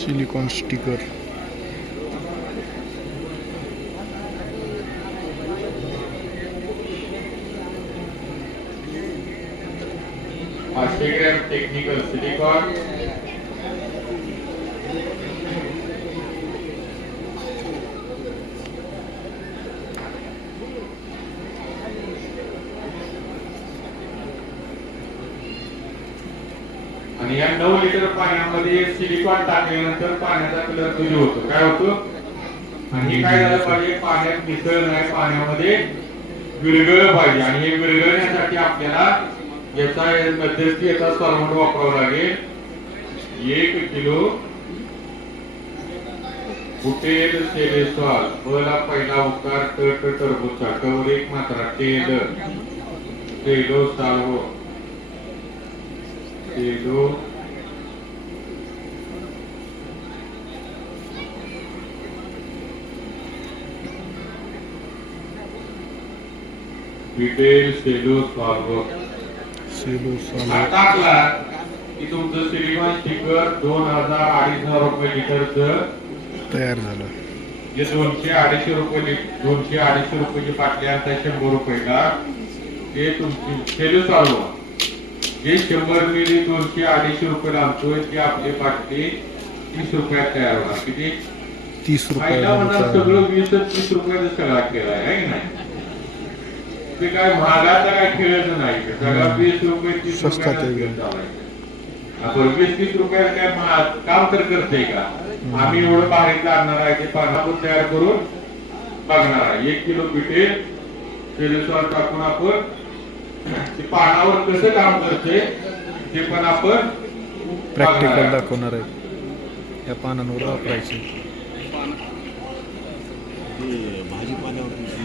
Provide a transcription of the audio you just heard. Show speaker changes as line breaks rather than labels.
Silicon sticker technical silicon आणि या नऊ लिटर पाण्यामध्ये सिलिकॉन टाकल्यानंतर पाण्याचा कलर दूर होतो. काय होतो? आणि हे काय झालं पाहिजे? पाण्यात मिसळ नाही पाण्यामध्ये विरगळ पाहिजे. आणि हे विरगळण्यासाठी आपल्याला याचा मध्यस्थी याचा सॉल्व्हंट वापरावा लागेल. एक किलो कुटेल सेलेसॉल बला पहिला उकार ट ट टरबूचा कवर एक मात्रा. टेल टेलो सालवो. टेलो बिटेल सेलो साल्वो
सेलो
हा
साला
टाकला की तुमचं सिलिकॉन स्टिकर दोन हजार अडीच हजार रुपये लिटरचं.
तयार झालं.
जे दोनशे अडीचशे रुपये दोनशे अडीचशे रुपयची बाटली आणता शंभर रुपयाला ते तुमची सेलू चालू जे शंभर मिली दोनशे अडीचशे रुपये आणतोय ती आपली बाटली तीस रुपयात तयार होणार. किती?
तीस
म्हणणार सगळं वीस तीस रुपयाचा सगळा केला आहे नाही? ते काय महागाचा काय खेळायचं नाही. सगळा वीस रुपये तीस आपण वीस तीस रुपयाला काय काम तर करते का? आम्ही एवढं बाहेर आणणार आहे ते पानापूर तयार करून बघणार आहे. एक किलो पिठे तेलेश्वर टाकून आपण ते पानावर कसं काम करते ते पण आपण
प्रॅक्टिकल. दाखवणार आहे या पानांवर वापरायचे
भाजीपाल्यावरती